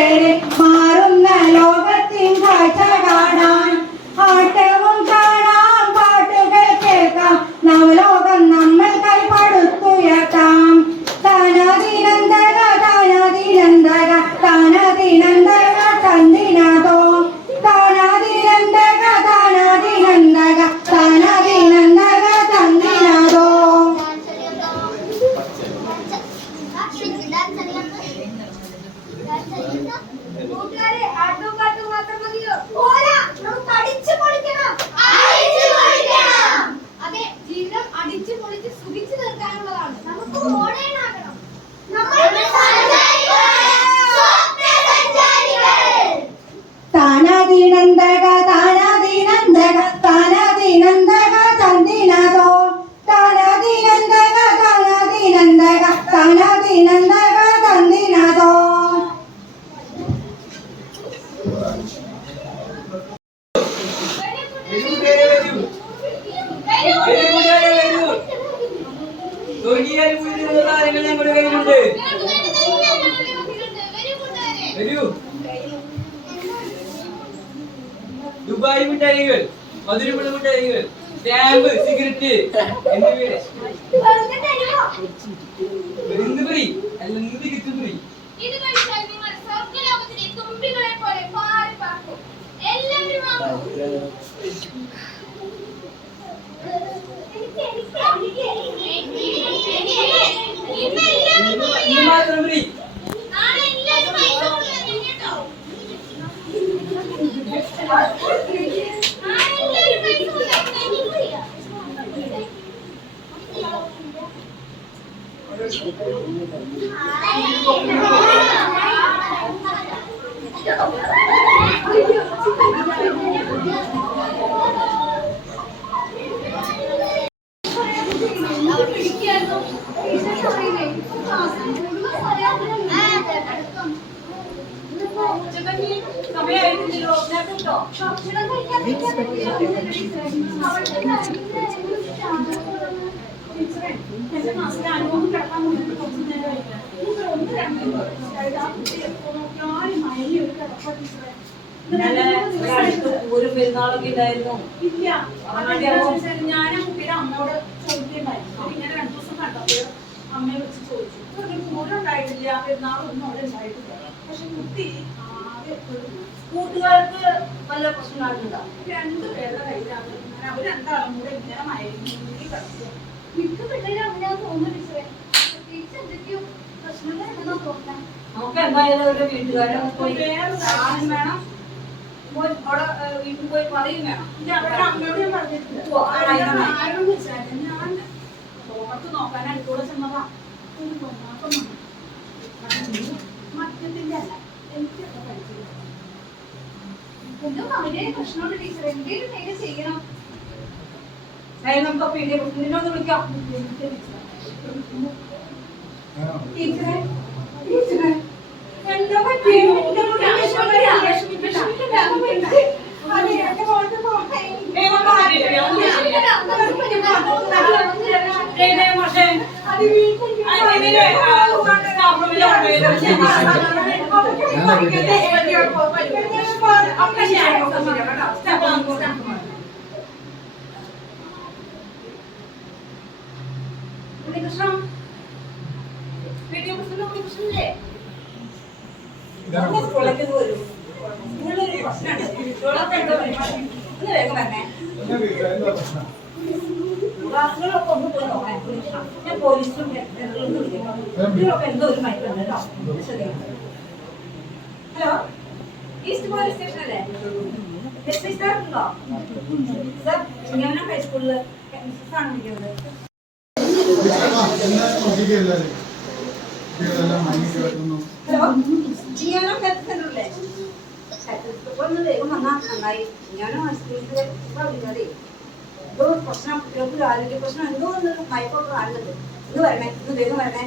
കൂട്ടരെ മാറുന്ന ലോകത്തിൻ കാഴ്ച കാണാൻ ആട്ടവും കാണാം പാട്ടുകൾ കേൾക്കാം നവലോകം നമ്മൾ കൈപടുത്തുയർത്താം താനാതിനന്ദക താനാതിനന്ദക താനാതിനന്ദക തന്ദിനാഥോ താനാതിനന്ദക താനാതിനന്ദക താനാതിനന്ദക തന്ദിനാഥോ. കൂട്ടുകാരെ ആട്ടും പാട്ടും മാത്രം മതിയോ? പോരാ, നമുക്ക് അടിച്ചു പൊളിക്കണം. അതെ, ജീവിതം അടിച്ചു പൊളിച്ച് സുഖിച്ചു തീർക്കാനുള്ളതാണ്. നമുക്ക് ഓടേണാകണം. താനാതിനന്ദക താനാതിനന്ദക താനാതിനന്ദക തന്ദിനാഥോ താനാതിനന്ദക താനാതിനന്ദക താനാതിനന്ദക തന്ദിനാഥോ. ദുബായ് മിഠായികൾ, മധുരമുള്ള മിഠായികൾ, സ്റ്റാമ്പ്, സിഗരറ്റ് എന്നിവയുടെ എന്ത് ഫ്രീ അല്ല എന്ത് കിട്ടും ഫ്രീ. ഇത് കഴിച്ചാൽ നിങ്ങൾ സ്വർഗ്ഗലോകത്തിലെ തുമ്പികളെ പോലെ പാറി പറക്കും. എല്ലാവരും വാങ്ങൂ. ഇത് മാത്രം ഫ്രീ. നാളെ എല്ലാവരും പൈസ കൊടുക്കണം കേട്ടോ. നാളെ എല്ലാവരും പൈസ കൊടുക്കണം. ഒരു പെരുന്നാളൊക്കെ ഉണ്ടായിരുന്നു. ഇല്ല, ഞാൻ ആ കുട്ടിയുടെ അമ്മയോട് ചോദിക്കുന്നുണ്ടായിരുന്നു. ഇങ്ങനെ 2 ദിവസം കണ്ടപ്പോൾ അമ്മയെ വിളിച്ച് ചോദിച്ചു. കൂടെ ഉണ്ടായിട്ടില്ല, പെരുന്നാളൊന്നും അവിടെ ഉണ്ടായിട്ടില്ല. പക്ഷെ കുട്ടി ആകെ കൂട്ടുകാർക്ക് വല്ല പ്രശ്നമായിട്ടുണ്ടോ? 2 പേരുടെ കയ്യിലാണ്. അവർ 2 ആളും കൂടെ ഇങ്ങനെ മയങ്ങി കിടക്കുക. മിക്ക പിള്ളേരും അങ്ങനെയാന്ന് തോന്നുന്നു ടീച്ചറെ. പ്രത്യേകിച്ച് എന്തൊക്കെയോ പ്രശ്നങ്ങളുണ്ടെന്നാ തോന്നുന്നത്. നമുക്ക് എന്തായാലും ഒരു വീട്ടുകാരെ പോയി വേറെ സാധനം വേണം. അവിടെ വീട്ടിൽ പോയി പറയും വേണം. അവരുടെ അമ്മയോട് ഞാൻ പറഞ്ഞിട്ടുണ്ട്. ആരും വിളിച്ചാലും ഞാൻ പുറത്ത് നോക്കാൻ അടുത്തൂടെ ചെന്നതാ. ഒരു പൊന്നാക്കം മറ്റത്തിന്റെ അല്ല, എനിക്കൊക്കെ കഴിച്ചില്ല. എന്തോ വളരെ പ്രശ്നമുണ്ട് ടീച്ചർ. എന്തെങ്കിലും നേരെ ചെയ്യണം. നമുക്ക് പിന്നെ കുഞ്ഞിനൊന്ന് വിളിക്കാം. ടീച്ചറെ ടീച്ചറെ എന്താ പറ്റി? ക്ലാസ്സുകളൊക്കെ ഒന്ന് പോയി നോക്കാൻ ഞാൻ പോലീസിലും എന്തോ ഒരു മൈക്കുണ്ടല്ലോ. ഹലോ, ഈസ്റ്റ് പോലീസ് സ്റ്റേഷൻ അല്ലേ? എസ് പി സാർ ഉണ്ടോ? സാർ ചിങ്ങവനം ഹൈസ്കൂളില് മിസ്സാണ് വിളിക്കുന്നത്. ഹലോ, ചിങ്ങവനം ഹെൽത്ത് സെന്ററല്ലേ? ഒന്ന് വേഗം വന്നാൽ നന്നായി. ചിങ്ങവനം ഹൈസ്കൂളിൽ വിളിക്കാതെ എന്തോ പ്രശ്നം, കുട്ടികൾക്ക് ആരോഗ്യ പ്രശ്നം എന്തോ ഒന്ന് മയക്കൊക്കെ കാണുന്നത്. ഇന്ന് വരണേ, ഇന്ന് വേഗം വരണേ.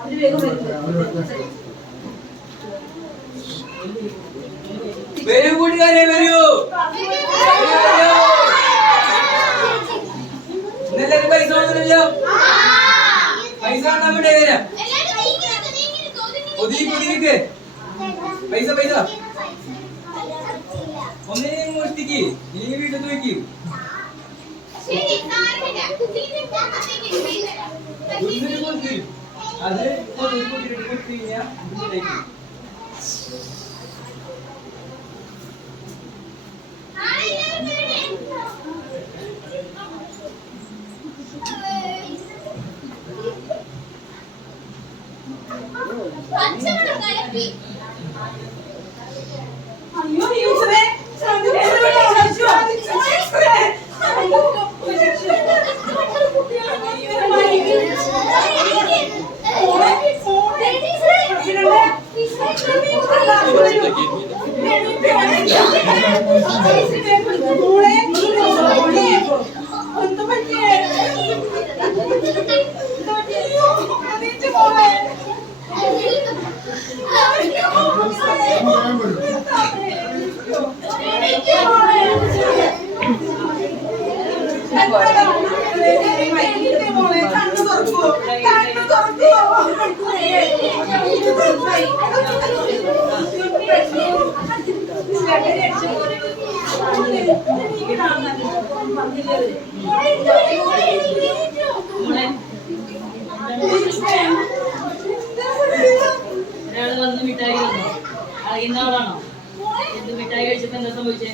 അവര് വേഗം വരുന്നത്. വരൂ കൂട്ടുകാരെ, വരൂ. ഇന്നെല്ലാരും പൈസ കൊടുത്തില്ലല്ലോ. പൈസ നമ്മുടെ വരാം. ഒതുങ്ങിക്ക് പൈസ പൈസ ഒന്നിനെയും മോഷ്ടിക്ക് നീ വീട്ടിൽ നോക്കി ശരി സാരമില്ല അത് കൊടുത്തു കഴിഞ്ഞാൽ അയ്യോ ടീച്ചറെ ഒന്നും പറ്റിയേ കണ്ണു തുറക്കോ ഒരാള് വന്ന് മിഠായി തന്നു അറിയുന്ന ആളാണോ എന്ത് മിഠായി കഴിച്ചപ്പോ എന്താ സംഭവിച്ചേ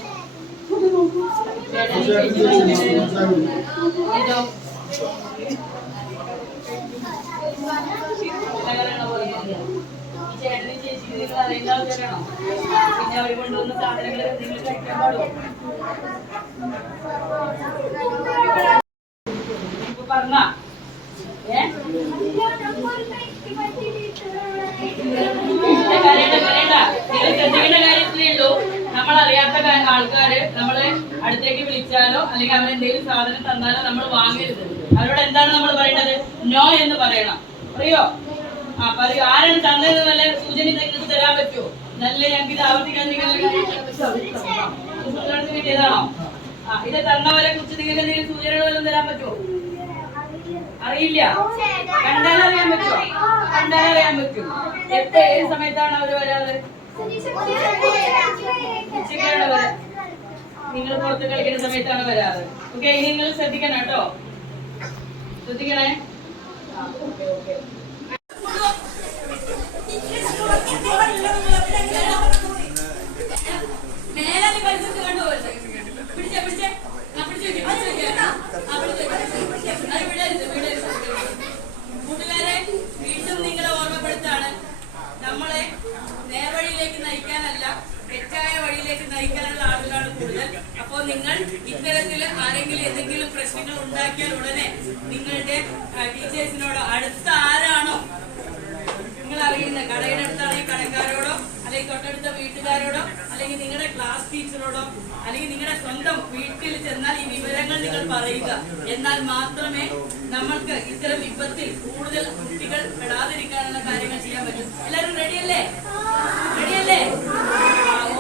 ചേട്ടനും ചേച്ചിക്ക് നിങ്ങൾ അറിയുന്ന ആൾക്കാരാണോ പിന്നെ അവർ കൊണ്ടുവന്ന സാധനങ്ങൾ നിങ്ങൾ കഴിക്കാൻ പാടുമോ ഇപ്പൊ പറഞ്ഞ നിങ്ങൾ ശ്രദ്ധിക്കേണ്ട കാര്യത്തിലേ ഉള്ളൂ. നമ്മളറിയാത്ത ആൾക്കാര് നമ്മളെ അടുത്തേക്ക് വിളിച്ചാലോ അല്ലെങ്കിൽ അവരെന്തെങ്കിലും സാധനം തന്നാലോ നമ്മൾ വാങ്ങരുത്. അവരോട് എന്താണ് നമ്മൾ പറയേണ്ടത്? നോ എന്ന് പറയണം. അറിയോ? പറയൂ. ആരാണ് തന്നതെന്ന് വല്ല സൂചന നിങ്ങൾക്ക് തരാൻ പറ്റുമോ? നല്ല ഞങ്ങൾക്ക് ഇത് ആവർത്തിക്കാൻ കിട്ടിയതാണോ? ഇത് തന്നവരെ കുറിച്ച് നിങ്ങൾക്ക് എന്തെങ്കിലും സൂചനകൾ വല്ലതും തരാൻ പറ്റുമോ? അറിയില്ല. കണ്ടാലറിയാൻ പറ്റുമോ? കണ്ടാലറിയാൻ പറ്റും. ഏത് സമയത്താണ് അവര് വരാറ്? ഉച്ചക്കാണ് വരാ. നിങ്ങൾ പുറത്ത് കളിക്കുന്ന സമയത്താണ് വരാറ്. ഓക്കെ, ഇനി നിങ്ങൾ ശ്രദ്ധിക്കണം കേട്ടോ. ശ്രദ്ധിക്കണേ. Okay okay. കൂട്ടുകാരെ, വീണ്ടും നിങ്ങളെ ഓർമ്മപ്പെടുത്താണ്, നമ്മളെ നേർവഴിയിലേക്ക് നയിക്കാനല്ല തെറ്റായ വഴിയിലേക്ക് നയിക്കാനുള്ള ആളുകളാണ് കൂടുതൽ. അപ്പോൾ നിങ്ങൾ ഇത്തരത്തിൽ ആരെങ്കിലും എന്തെങ്കിലും പ്രശ്നങ്ങൾ ഉണ്ടാക്കിയാൽ ഉടനെ നിങ്ങളുടെ ടീച്ചേഴ്സിനോടോ അടുത്ത ആരാണോ നിങ്ങൾ അറിയുന്ന കടയുടെ അടുത്താണെങ്കിൽ കടക്കാരോടോ അല്ലെങ്കിൽ തൊട്ടടുത്ത വീട്ടുകാരോടോ അല്ലെങ്കിൽ നിങ്ങളുടെ ക്ലാസ് ടീച്ചറോടോ അല്ലെങ്കിൽ നിങ്ങളുടെ സ്വന്തം വീട്ടിൽ ചെന്നാൽ ഈ വിവരങ്ങൾ നിങ്ങൾ പറയുക. എന്നാൽ മാത്രമേ നമ്മൾക്ക് ഇത്തരം വിപത്തിൽ കൂടുതൽ കുട്ടികൾ പെടാതിരിക്കാനുള്ള കാര്യങ്ങൾ ചെയ്യാൻ പറ്റും. എല്ലാവരും റെഡിയല്ലേ? റെഡിയല്ലേ?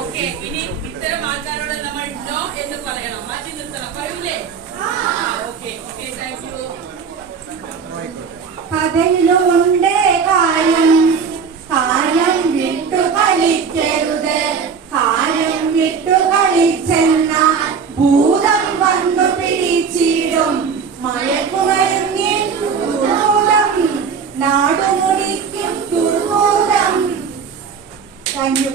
ഓക്കെ. ഇനി ഇത്തരം ആൾക്കാരോട് നമ്മൾ നോ എന്ന് പറയണം, മാറ്റി നിർത്തണം. പറയൂലേ? Okay okay. Thank you. കഥയിലുണ്ട് കാര്യം, കാര്യം വിട്ടു കളിക്കരുത്. കാര്യം വിട്ടു കളിച്ചെന്ന ഭൂതം വന്നു പിടിച്ചിടും. മയക്കുമരുന്നിൽ ദുർഭൂതം, നാടുമുടിക്കും ദുർഭൂതം. Thank you.